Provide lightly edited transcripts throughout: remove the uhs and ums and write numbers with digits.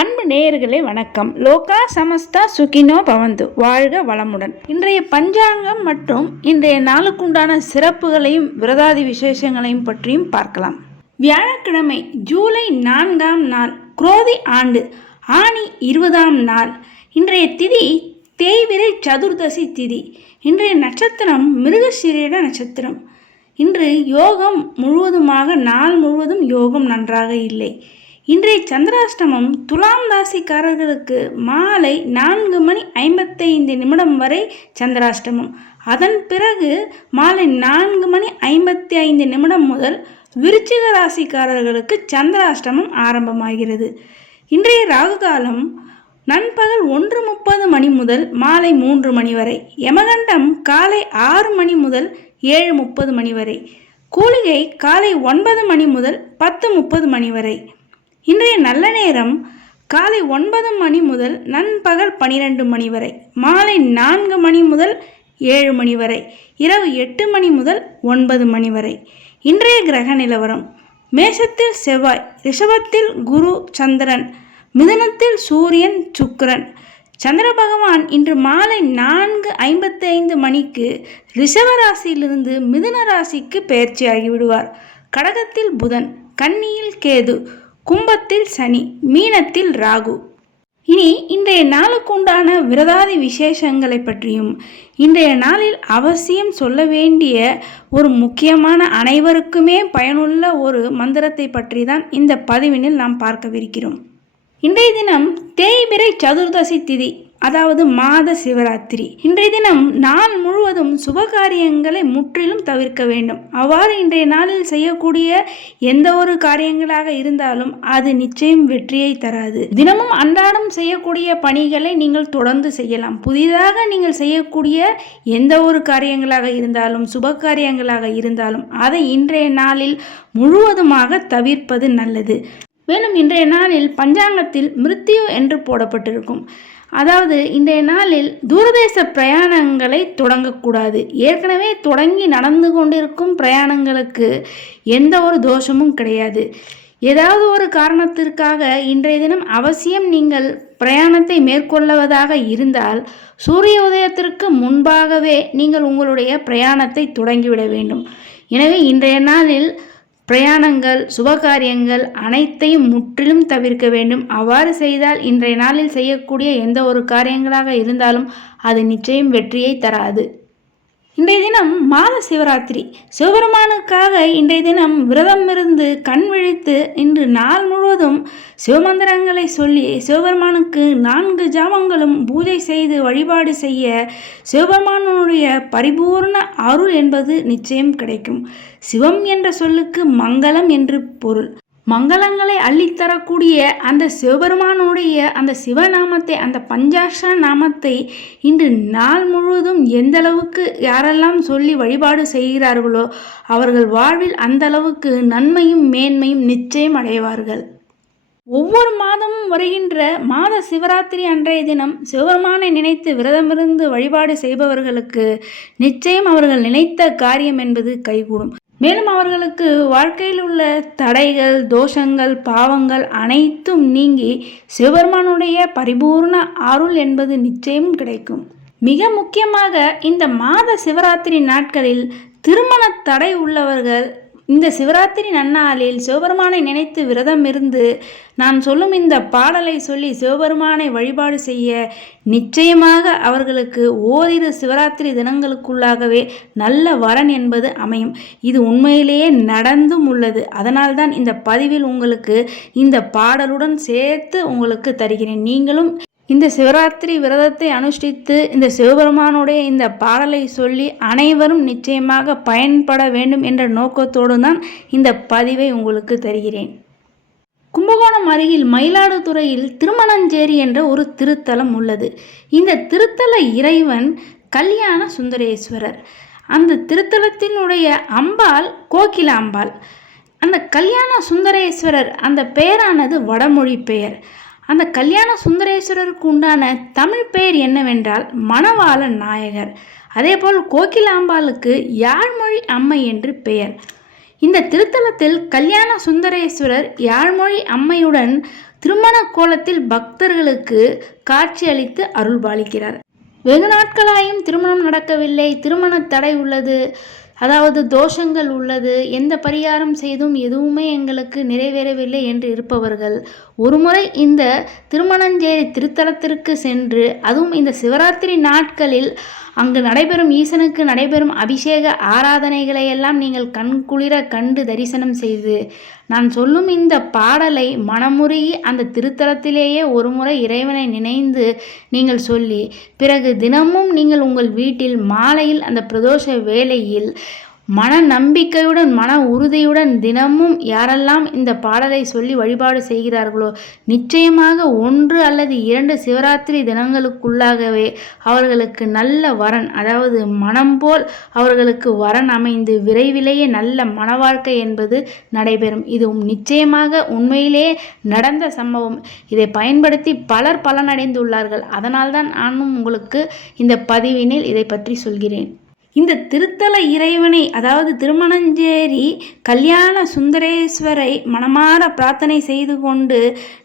அன்பு நேயர்களே வணக்கம். லோகா சமஸ்தா சுகினோ பவந்து, வாழ்க வளமுடன். இன்றைய பஞ்சாங்கம் மற்றும் இன்றைய நாளுக்குண்டான சிறப்புகளையும் விரதாதி விசேஷங்களையும் பற்றியும் பார்க்கலாம். வியாழக்கிழமை ஜூலை 4ஆம் நாள், குரோதி ஆண்டு ஆணி 20ஆம் நாள். இன்றைய திதி தேய்பிறை சதுர்தசி திதி. இன்றைய நட்சத்திரம் மிருகசீரிட நட்சத்திரம். இன்று யோகம் முழுவதுமாக நாள் முழுவதும் யோகம் நன்றாக இல்லை. இன்றைய சந்திராஷ்டமம் துலாம் ராசிக்காரர்களுக்கு மாலை 4:55 வரை சந்திராஷ்டமம். அதன் பிறகு மாலை 4:55 முதல் விருச்சிக ராசிக்காரர்களுக்கு சந்திராஷ்டமம் ஆரம்பமாகிறது. இன்றைய ராகுகாலம் நண்பகல் 1:30 முதல் மாலை 3 வரை. யமகண்டம் காலை 6 முதல் 7:30 வரை. கூலிகை காலை 9 முதல் 10:30 வரை. இன்றைய நல்ல நேரம் காலை 9 முதல் நண்பகல் 12 வரை, மாலை 4 முதல் 7 வரை, இரவு 8 முதல் 9 வரை. இன்றைய கிரக நிலவரம்: மேஷத்தில் செவ்வாய், ரிஷபத்தில் குரு சந்திரன், மிதுனத்தில் சூரியன் சுக்கிரன். சந்திர பகவான் இன்று மாலை 4:55 ரிஷப ராசியிலிருந்து மிதுன ராசிக்கு பெயர்ச்சியாகி விடுவார். கடகத்தில் புதன், கன்னியில் கேது, கும்பத்தில் சனி, மீனத்தில் ராகு. இனி இன்றைய நாளுக்குண்டான விரதாதி விசேஷங்களை பற்றியும் இன்றைய நாளில் அவசியம் சொல்ல வேண்டிய ஒரு முக்கியமான அனைவருக்குமே பயனுள்ள ஒரு மந்திரத்தை பற்றி தான் இந்த பதிவினில் நாம் பார்க்கவிருக்கிறோம். இன்றைய தினம் தேய்பிறை சதுர்தசி திதி, அதாவது மாத சிவராத்திரி. இன்றைய தினம் நாள் முழுவதும் சுபகாரியங்களை முற்றிலும் தவிர்க்க வேண்டும். அவ்வாறு இன்றைய நாளில் செய்யக்கூடிய எந்த ஒரு காரியங்களாக இருந்தாலும் அது நிச்சயம் வெற்றியை தராது. தினமும் அன்றாடம் செய்யக்கூடிய பணிகளை நீங்கள் தொடர்ந்து செய்யலாம். புதிதாக நீங்கள் செய்யக்கூடிய எந்த ஒரு காரியங்களாக இருந்தாலும், சுப காரியங்களாக இருந்தாலும் அதை இன்றைய நாளில் முழுவதுமாக தவிர்ப்பது நல்லது. மேலும் இன்றைய நாளில் பஞ்சாங்கத்தில் மிருத்யு என்று போடப்பட்டிருக்கும். அதாவது இன்றைய நாளில் தூரதேச பிரயாணங்களை தொடங்கக்கூடாது. ஏற்கனவே தொடங்கி நடந்து கொண்டிருக்கும் பிரயாணங்களுக்கு எந்த ஒரு தோஷமும் கிடையாது. ஏதாவது ஒரு காரணத்திற்காக இன்றைய தினம் அவசியம் நீங்கள் பிரயாணத்தை மேற்கொள்வதாக இருந்தால் சூரிய உதயத்திற்கு முன்பாகவே நீங்கள் உங்களுடைய பிரயாணத்தை தொடங்கிவிட வேண்டும். எனவே இன்றைய நாளில் பிரயாணங்கள், சுபகாரியங்கள் அனைத்தையும் முற்றிலும் தவிர்க்க வேண்டும். அவ்வாறு செய்தால் இன்றைய நாளில் செய்யக்கூடிய எந்த ஒரு காரியங்களாக இருந்தாலும் அது நிச்சயம் வெற்றியை தராது. இன்றைய தினம் மாத சிவராத்திரி. சிவபெருமானுக்காக இன்றைய தினம் விரதம் இருந்து கண் விழித்து இன்று நாள் முழுவதும் சிவமந்திரங்களை சொல்லி சிவபெருமானுக்கு 4 ஜாமங்களும் பூஜை செய்து வழிபாடு செய்ய சிவபெருமானுடைய பரிபூர்ண அருள் என்பது நிச்சயம் கிடைக்கும். சிவம் என்ற சொல்லுக்கு மங்களம் என்று பொருள். மங்களங்களை அள்ளித்தரக்கூடிய அந்த சிவபெருமானுடைய அந்த சிவநாமத்தை, அந்த பஞ்சாட்சர நாமத்தை இன்று நாள் முழுவதும் எந்த அளவுக்கு யாரெல்லாம் சொல்லி வழிபாடு செய்கிறார்களோ அவர்கள் வாழ்வில் அந்த அளவுக்கு நன்மையும் மேன்மையும் நிச்சயம் அடைவார்கள். ஒவ்வொரு மாதமும் வருகின்ற மாத சிவராத்திரி அன்றைய தினம் சிவபெருமானை நினைத்து விரதமிருந்து வழிபாடு செய்பவர்களுக்கு நிச்சயம் அவர்கள் நினைத்த காரியம் என்பது கைகூடும். மேலும் அவர்களுக்கு வாழ்க்கையில் உள்ள தடைகள், தோஷங்கள், பாவங்கள் அனைத்தும் நீங்கி சிவபெருமானுடைய பரிபூர்ண அருள் என்பது நிச்சயம் கிடைக்கும். மிக முக்கியமாக இந்த மாத சிவராத்திரி நாட்களில் திருமண தடை உள்ளவர்கள் இந்த சிவராத்திரி நன்னாளில் சிவபெருமானை நினைத்து விரதம் இருந்து நான் சொல்லும் இந்த பாடலை சொல்லி சிவபெருமானை வழிபாடு செய்ய நிச்சயமாக அவர்களுக்கு ஓரிரு சிவராத்திரி தினங்களுக்குள்ளாகவே நல்ல வரன் என்பது அமையும். இது உண்மையிலேயே நடந்தும் உள்ளது. அதனால்தான் இந்த பதிவில் உங்களுக்கு இந்த பாடலுடன் சேர்த்து உங்களுக்கு தருகிறேன். நீங்களும் இந்த சிவராத்திரி விரதத்தை அனுஷ்டித்து இந்த சிவபெருமானுடைய இந்த பாடலை சொல்லி அனைவரும் நிச்சயமாக பயன்பட வேண்டும் என்ற நோக்கத்தோடு தான் இந்த பதிவை உங்களுக்கு தருகிறேன். கும்பகோணம் அருகில் மயிலாடுதுறையில் திருமணஞ்சேரி என்ற ஒரு திருத்தலம் உள்ளது. இந்த திருத்தல இறைவன் கல்யாண சுந்தரேஸ்வரர். அந்த திருத்தலத்தினுடைய அம்பாள் கோகிலாம்பாள். அந்த கல்யாண சுந்தரேஸ்வரர் அந்த பெயரானது வடமொழி பெயர். அந்த கல்யாண சுந்தரேஸ்வரருக்கு உண்டான தமிழ் பெயர் என்னவென்றால் மணவாள நாயகர். அதேபோல் கோகிலாம்பாளுக்கு யாழ்மொழி அம்மை என்று பெயர். இந்த திருத்தலத்தில் கல்யாண சுந்தரேஸ்வரர் யாழ்மொழி அம்மையுடன் திருமண கோலத்தில் பக்தர்களுக்கு காட்சி அளித்து அருள்பாலிக்கிறார். வெகு நாட்களாயும் திருமணம் நடக்கவில்லை, திருமண தடை உள்ளது, அதாவது தோஷங்கள் உள்ளது, எந்த பரிகாரம் செய்தும் எதுவுமே எங்களுக்கு நிறைவேறவில்லை என்று இருப்பவர்கள் ஒருமுறை இந்த திருமணஞ்சேரி திருத்தலத்திற்கு சென்று, அதுவும் இந்த சிவராத்திரி நாட்களில் அங்கு நடைபெறும் ஈசனுக்கு நடைபெறும் அபிஷேக ஆராதனைகளை எல்லாம் நீங்கள் கண்குளிர கண்டு தரிசனம் செய்து, நான் சொல்லும் இந்த பாடலை மனமுருகி அந்த திருத்தலத்திலேயே ஒருமுறை இறைவனை நினைந்து நீங்கள் சொல்லி, பிறகு தினமும் நீங்கள் உங்கள் வீட்டில் மாலையில் அந்த பிரதோஷ வேளையில் மன நம்பிக்கையுடன் மன உறுதியுடன் தினமும் யாரெல்லாம் இந்த பாடலை சொல்லி வழிபாடு செய்கிறார்களோ, நிச்சயமாக 1 அல்லது 2 சிவராத்திரி தினங்களுக்குள்ளாகவே அவர்களுக்கு நல்ல வரன், அதாவது மனம் போல் அவர்களுக்கு வரன் அமைந்து விரைவிலேயே நல்ல மன வாழ்க்கை என்பது நடைபெறும். இதுவும் நிச்சயமாக உண்மையிலேயே நடந்த சம்பவம். இதை பயன்படுத்தி பலர் பலனடைந்துள்ளார்கள். அதனால்தான் நானும் உங்களுக்கு இந்த பதிவினில் இதை பற்றி சொல்கிறேன். இந்த திருத்தல இறைவனை, அதாவது திருமணஞ்சேரி கல்யாண சுந்தரேஸ்வரை மனமார பிரார்த்தனை செய்து கொண்டு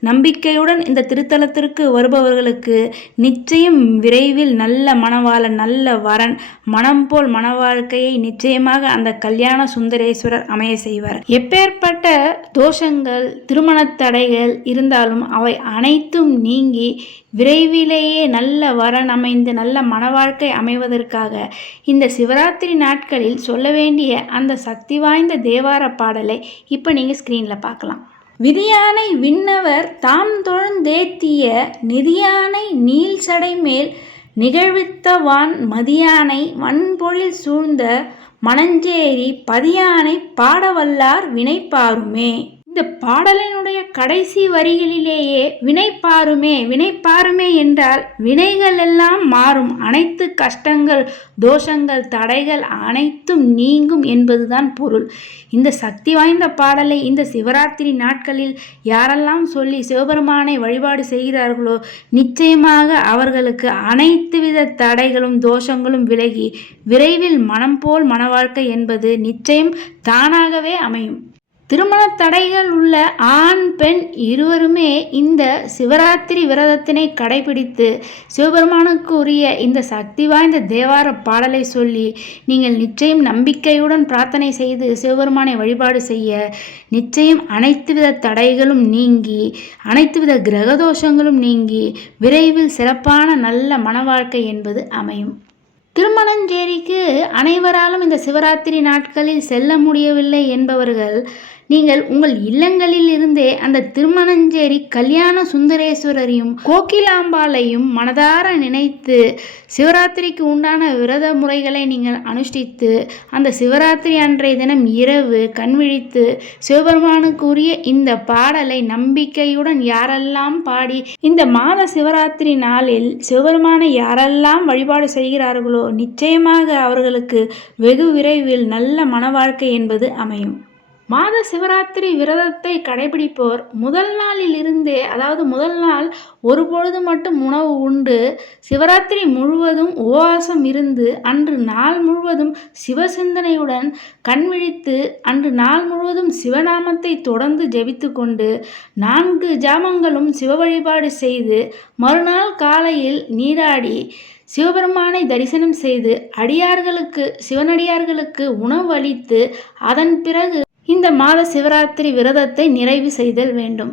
நம்பிக்கையுடன் இந்த திருத்தலத்திற்கு வருபவர்களுக்கு நிச்சயம் விரைவில் நல்ல மனவாள, நல்ல வரன், மனம் போல் மன வாழ்க்கையை நிச்சயமாக அந்த கல்யாண சுந்தரேஸ்வரர் அமைய செய்வார். எப்பேற்பட்ட தோஷங்கள், திருமண தடைகள் இருந்தாலும் அவை அனைத்தும் நீங்கி விரைவிலேயே நல்ல வரன் அமைந்து நல்ல மன வாழ்க்கை அமைவதற்காக இந்த சிவராத்திரி நாட்களில் சொல்ல வேண்டிய அந்த சக்தி வாய்ந்த தேவார பாடலை இப்போ நீங்கள் ஸ்க்ரீனில் பார்க்கலாம். விதியானை விண்ணவர் தாம் தொழுந்தேத்திய நிதியானை நீள் சடை மேல் நிகழ்வித்த வான் மதியானை வன்பொழில் சூழ்ந்த மணஞ்சேரி பதியானை பாடவல்லார் வினைப்பாருமே. இந்த பாடலினுடைய கடைசி வரிகளிலேயே வினைப்பாருமே, வினைப்பாருமே என்றால் வினைகள் எல்லாம் மாறும், அனைத்து கஷ்டங்கள், தோஷங்கள், தடைகள் அனைத்தும் நீங்கும் என்பதுதான் பொருள். இந்த சக்தி வாய்ந்த பாடலை இந்த சிவராத்திரி நாட்களில் யாரெல்லாம் சொல்லி சிவபெருமானை வழிபாடு செய்கிறார்களோ, நிச்சயமாக அவர்களுக்கு அனைத்து வித தடைகளும் தோஷங்களும் விலகி விரைவில் மனம் போல் மன வாழ்க்கை என்பது நிச்சயம் தானாகவே அமையும். திருமண தடைகள் உள்ள ஆண் பெண் இருவருமே இந்த சிவராத்திரி விரதத்தினை கடைபிடித்து சிவபெருமானுக்கு உரிய இந்த சக்தி வாய்ந்த தேவார பாடலை சொல்லி நீங்கள் நிச்சயம் நம்பிக்கையுடன் பிரார்த்தனை செய்து சிவபெருமானை வழிபாடு செய்ய நிச்சயம் அனைத்து வித தடைகளும் நீங்கி அனைத்து வித கிரகதோஷங்களும் நீங்கி விரைவில் சிறப்பான நல்ல மன வாழ்க்கை என்பது அமையும். திருமணஞ்சேரிக்கு அனைவராலும் இந்த சிவராத்திரி நாட்களில் செல்ல முடியவில்லை என்பவர்கள் நீங்கள் உங்கள் இல்லங்களில் இருந்தே அந்த திருமணஞ்சேரி கல்யாண சுந்தரேஸ்வரரையும் கோகிலாம்பாளையும் மனதார நினைத்து சிவராத்திரிக்கு உண்டான விரத முறைகளை நீங்கள் அனுஷ்டித்து அந்த சிவராத்திரி அன்றைய தினம் இரவு கண்விழித்து சிவபெருமானுக்கு உரிய இந்த பாடலை நம்பிக்கையுடன் யாரெல்லாம் பாடி இந்த மாத சிவராத்திரி நாளில் சிவபெருமானை யாரெல்லாம் வழிபாடு செய்கிறார்களோ நிச்சயமாக அவர்களுக்கு வெகு விரைவில் நல்ல மன வாழ்க்கை என்பது அமையும். மாத சிவராத்திரி விரதத்தை கடைபிடிப்போர் முதல் நாளில் இருந்தே, அதாவது முதல் நாள் ஒரு பொழுது மட்டும் உணவு உண்டு சிவராத்திரி முழுவதும் உபவாசம் இருந்து அன்று நாள் முழுவதும் சிவசிந்தனையுடன் கண்விழித்து அன்று நாள் முழுவதும் சிவநாமத்தை தொடர்ந்து ஜெபித்து கொண்டு 4 ஜாமங்களும் சிவ வழிபாடு செய்து மறுநாள் காலையில் நீராடி சிவபெருமானை தரிசனம் செய்து அடியார்களுக்கு சிவனடியார்களுக்கு உணவு அளித்து அதன் பிறகு இந்த மாத சிவராத்திரி விரதத்தை நிறைவு செய்தல் வேண்டும்.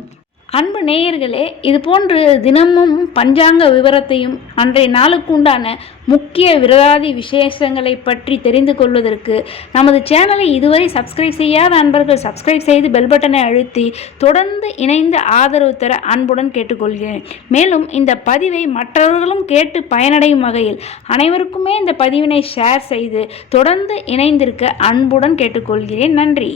அன்பு நேயர்களே, இது போன்று தினமும் பஞ்சாங்க விவரத்தையும் அன்றைய நாளுக்கு உண்டான முக்கிய விரதாதி விசேஷங்களை பற்றி தெரிந்து கொள்வதற்கு நமது சேனலை இதுவரை சப்ஸ்கிரைப் செய்யாத அன்பர்கள் சப்ஸ்கிரைப் செய்து பெல் பட்டனை அழுத்தி தொடர்ந்து இணைந்து ஆதரவு தர அன்புடன் கேட்டுக்கொள்கிறேன். மேலும் இந்த பதிவை மற்றவர்களும் கேட்டு பயனடையும் வகையில் அனைவருக்குமே இந்த பதிவினை ஷேர் செய்து தொடர்ந்து இணைந்திருக்க அன்புடன் கேட்டுக்கொள்கிறேன். நன்றி.